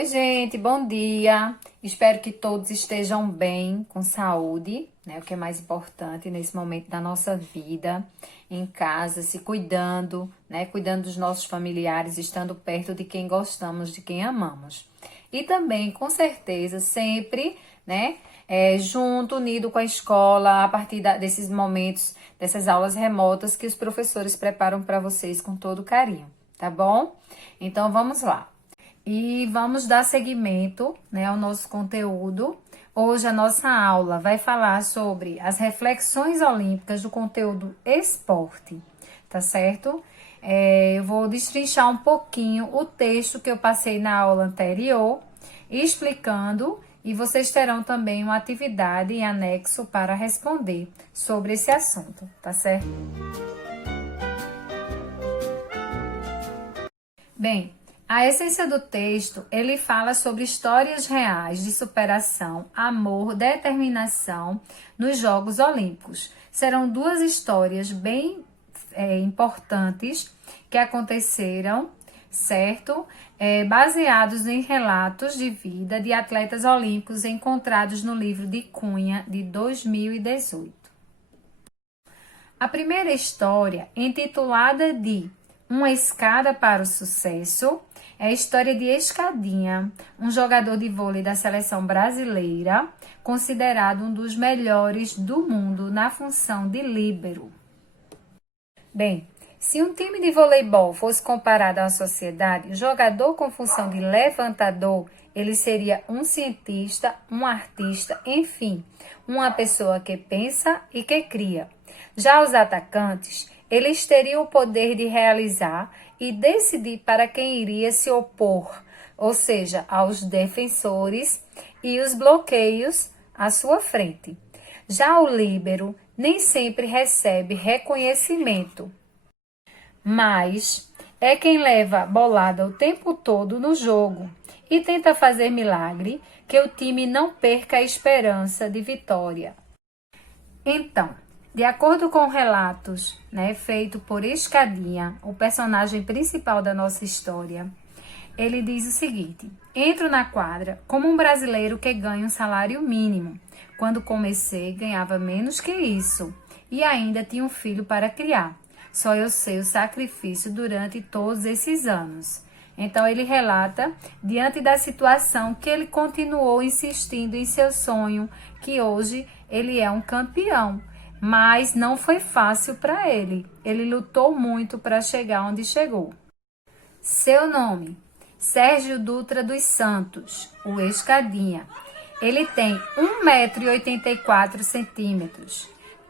Oi, gente, bom dia. Espero que todos estejam bem, com saúde, né? O que é mais importante nesse momento da nossa vida, em casa, se cuidando, né? Cuidando dos nossos familiares, estando perto de quem gostamos, de quem amamos. E também, com certeza, sempre, né? Junto, unido com a escola, a partir desses momentos, dessas aulas remotas que os professores preparam para vocês com todo carinho, tá bom? Então, vamos lá. E vamos dar seguimento, né, ao nosso conteúdo. Hoje a nossa aula vai falar sobre as reflexões olímpicas do conteúdo esporte, tá certo? Eu vou destrinchar um pouquinho o texto que eu passei na aula anterior, explicando, e vocês terão também uma atividade em anexo para responder sobre esse assunto, tá certo? Bem, a essência do texto, ele fala sobre histórias reais de superação, amor, determinação nos Jogos Olímpicos. Serão duas histórias bem importantes que aconteceram, certo? Baseados em relatos de vida de atletas olímpicos encontrados no livro de Cunha de 2018. A primeira história, intitulada de Uma Escada para o Sucesso, é a história de Escadinha, um jogador de vôlei da seleção brasileira, considerado um dos melhores do mundo na função de líbero. Bem, se um time de voleibol fosse comparado à sociedade, o jogador com função de levantador, ele seria um cientista, um artista, enfim, uma pessoa que pensa e que cria. Já os atacantes, eles teriam o poder de realizar e decidir para quem iria se opor, ou seja, aos defensores e os bloqueios à sua frente. Já o líbero nem sempre recebe reconhecimento, mas é quem leva a bolada o tempo todo no jogo e tenta fazer milagre que o time não perca a esperança de vitória. Então, de acordo com relatos, feito por Escadinha, o personagem principal da nossa história, ele diz o seguinte: entro na quadra como um brasileiro que ganha um salário mínimo. Quando comecei, ganhava menos que isso e ainda tinha um filho para criar. Só eu sei o sacrifício durante todos esses anos. Então, ele relata, diante da situação, que ele continuou insistindo em seu sonho, que hoje ele é um campeão. Mas não foi fácil para ele. Ele lutou muito para chegar onde chegou. Seu nome, Sérgio Dutra dos Santos, o Escadinha. Ele tem 1,84 m,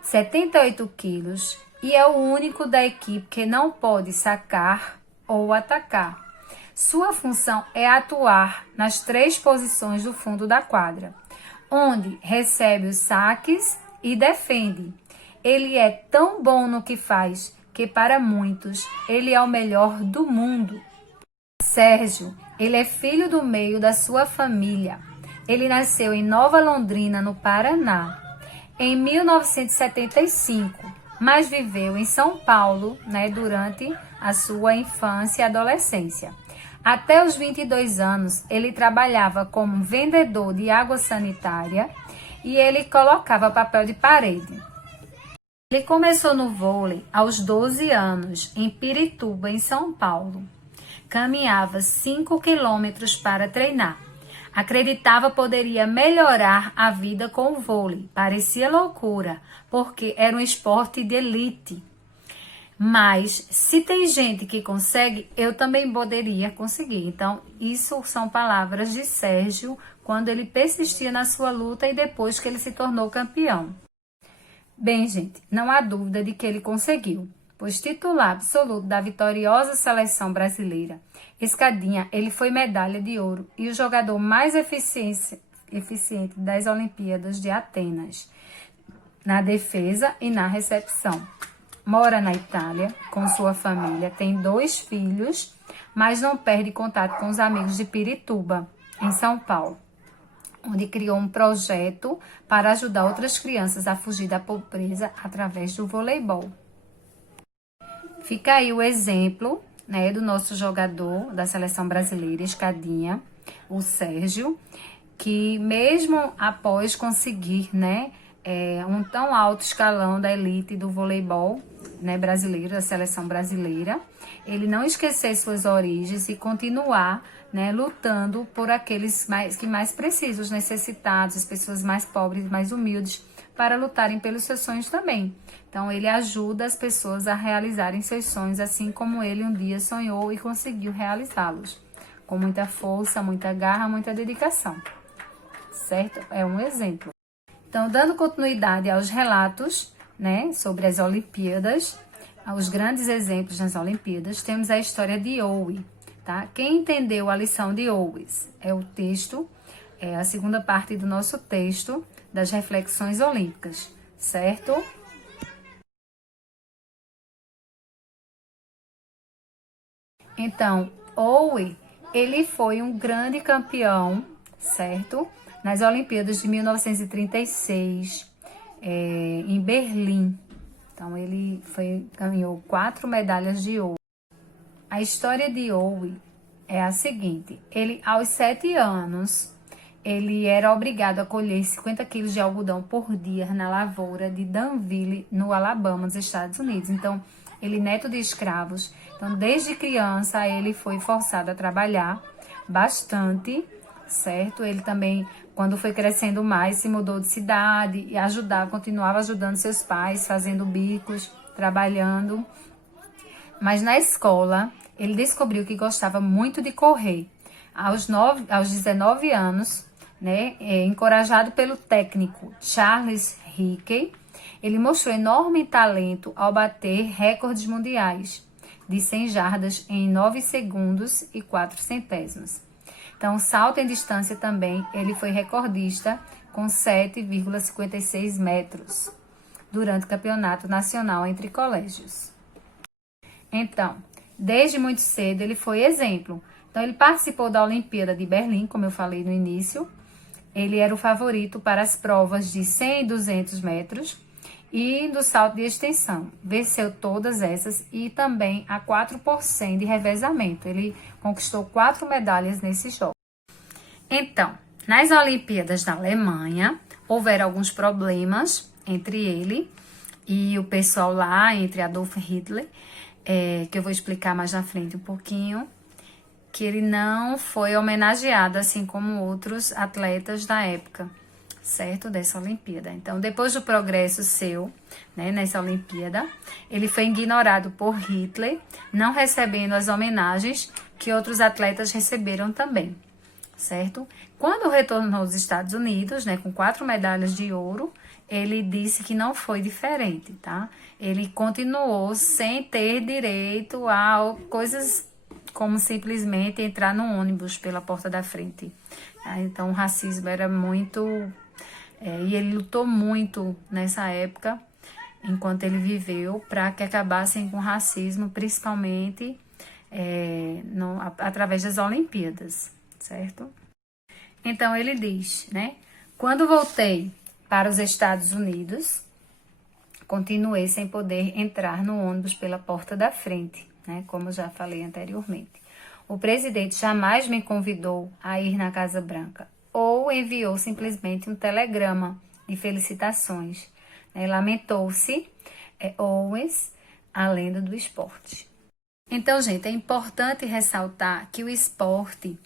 78 quilos e é o único da equipe que não pode sacar ou atacar. Sua função é atuar nas 3 posições do fundo da quadra, onde recebe os saques e defende. Ele é tão bom no que faz que para muitos ele é o melhor do mundo. Sérgio, ele é filho do meio da sua família. Ele nasceu em Nova Londrina, no Paraná, em 1975, mas viveu em São Paulo, durante a sua infância e adolescência. Até os 22 anos, ele trabalhava como vendedor de água sanitária e ele colocava papel de parede. Ele começou no vôlei aos 12 anos, em Pirituba, em São Paulo. Caminhava 5 quilômetros para treinar. Acreditava poderia melhorar a vida com o vôlei. Parecia loucura, porque era um esporte de elite. Mas se tem gente que consegue, eu também poderia conseguir. Então, isso são palavras de Sérgio quando ele persistia na sua luta e depois que ele se tornou campeão. Bem, gente, não há dúvida de que ele conseguiu, pois titular absoluto da vitoriosa seleção brasileira, Escadinha, ele foi medalha de ouro e o jogador mais eficiente das Olimpíadas de Atenas, na defesa e na recepção. Mora na Itália com sua família, tem 2 filhos, mas não perde contato com os amigos de Pirituba, em São Paulo, onde criou um projeto para ajudar outras crianças a fugir da pobreza através do voleibol. Fica aí o exemplo, do nosso jogador da seleção brasileira, Escadinha, o Sérgio, que mesmo após conseguir, né, um tão alto escalão da elite do voleibol, né, brasileiro, da seleção brasileira, ele não esquecer suas origens e continuar, né, lutando por aqueles que mais precisam, os necessitados, as pessoas mais pobres, mais humildes, para lutarem pelos seus sonhos também. Então, ele ajuda as pessoas a realizarem seus sonhos, assim como ele um dia sonhou e conseguiu realizá-los, com muita força, muita garra, muita dedicação, certo? É um exemplo. Então, dando continuidade aos relatos, né, sobre as Olimpíadas, aos grandes exemplos nas Olimpíadas, temos a história de Owe, tá? Quem entendeu a lição de Owes? É o texto, é a segunda parte do nosso texto das reflexões olímpicas, certo? Então, Owe, ele foi um grande campeão, certo? Nas Olimpíadas de 1936, em Berlim. Então, ele ganhou 4 medalhas de ouro. A história de Owe é a seguinte: ele, aos 7 anos, ele era obrigado a colher 50 quilos de algodão por dia na lavoura de Danville, no Alabama, nos Estados Unidos. Então, ele neto de escravos. Então, desde criança, ele foi forçado a trabalhar bastante, certo? Ele também, quando foi crescendo mais, se mudou de cidade e continuava ajudando seus pais, fazendo bicos, trabalhando. Mas na escola, ele descobriu que gostava muito de correr. Aos 19 anos, né, encorajado pelo técnico Charles Hickey, ele mostrou enorme talento ao bater recordes mundiais de 100 jardas em 9 segundos e 4 centésimos. Então, salto em distância também, ele foi recordista com 7,56 metros durante o campeonato nacional entre colégios. Então, desde muito cedo ele foi exemplo. Então, ele participou da Olimpíada de Berlim, como eu falei no início. Ele era o favorito para as provas de 100 e 200 metros e do salto de extensão. Venceu todas essas e também a 4% de revezamento. Ele conquistou 4 medalhas nesses jogos. Então, nas Olimpíadas da Alemanha, houveram alguns problemas entre ele e o pessoal lá, entre Adolf Hitler, que eu vou explicar mais na frente um pouquinho, que ele não foi homenageado, assim como outros atletas da época, certo? Dessa Olimpíada. Então, depois do progresso seu, né, nessa Olimpíada, ele foi ignorado por Hitler, não recebendo as homenagens que outros atletas receberam também, certo? Quando retornou aos Estados Unidos, né, com 4 medalhas de ouro, ele disse que não foi diferente, tá? Ele continuou sem ter direito a coisas como simplesmente entrar no ônibus pela porta da frente. Tá? Então, o racismo era muito... e ele lutou muito nessa época, enquanto ele viveu, para que acabassem com o racismo, principalmente através das Olimpíadas, certo? Então, ele diz, né? Quando voltei para os Estados Unidos, continuei sem poder entrar no ônibus pela porta da frente, né? Como já falei anteriormente. O presidente jamais me convidou a ir na Casa Branca ou enviou simplesmente um telegrama de felicitações. Né? Lamentou-se Owens, a lenda do esporte. Então, gente, é importante ressaltar que o esporte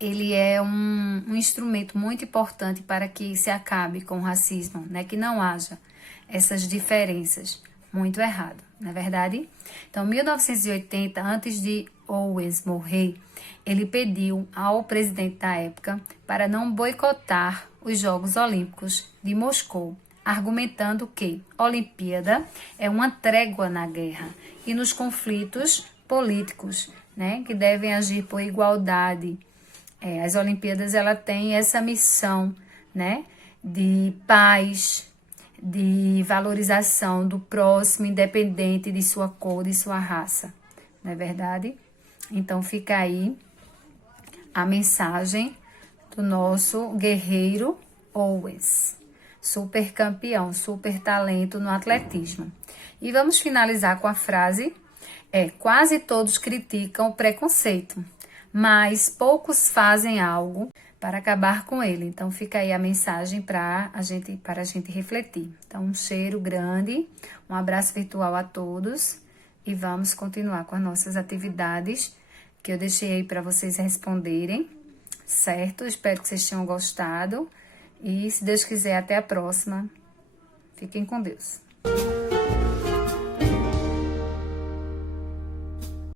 ele é um instrumento muito importante para que se acabe com o racismo, né? Que não haja essas diferenças. Muito errado, não é verdade? Então, em 1980, antes de Owens morrer, ele pediu ao presidente da época para não boicotar os Jogos Olímpicos de Moscou, argumentando que a Olimpíada é uma trégua na guerra e nos conflitos políticos, né? Que devem agir por igualdade. As Olimpíadas, ela tem essa missão, né, de paz, de valorização do próximo, independente de sua cor, de sua raça, não é verdade? Então, fica aí a mensagem do nosso guerreiro Owens, super campeão, super talento no atletismo. E vamos finalizar com a frase, quase todos criticam o preconceito, mas poucos fazem algo para acabar com ele. Então, fica aí a mensagem para a gente refletir. Então, um cheiro grande, um abraço virtual a todos e vamos continuar com as nossas atividades que eu deixei aí para vocês responderem, certo? Espero que vocês tenham gostado e, se Deus quiser, até a próxima. Fiquem com Deus.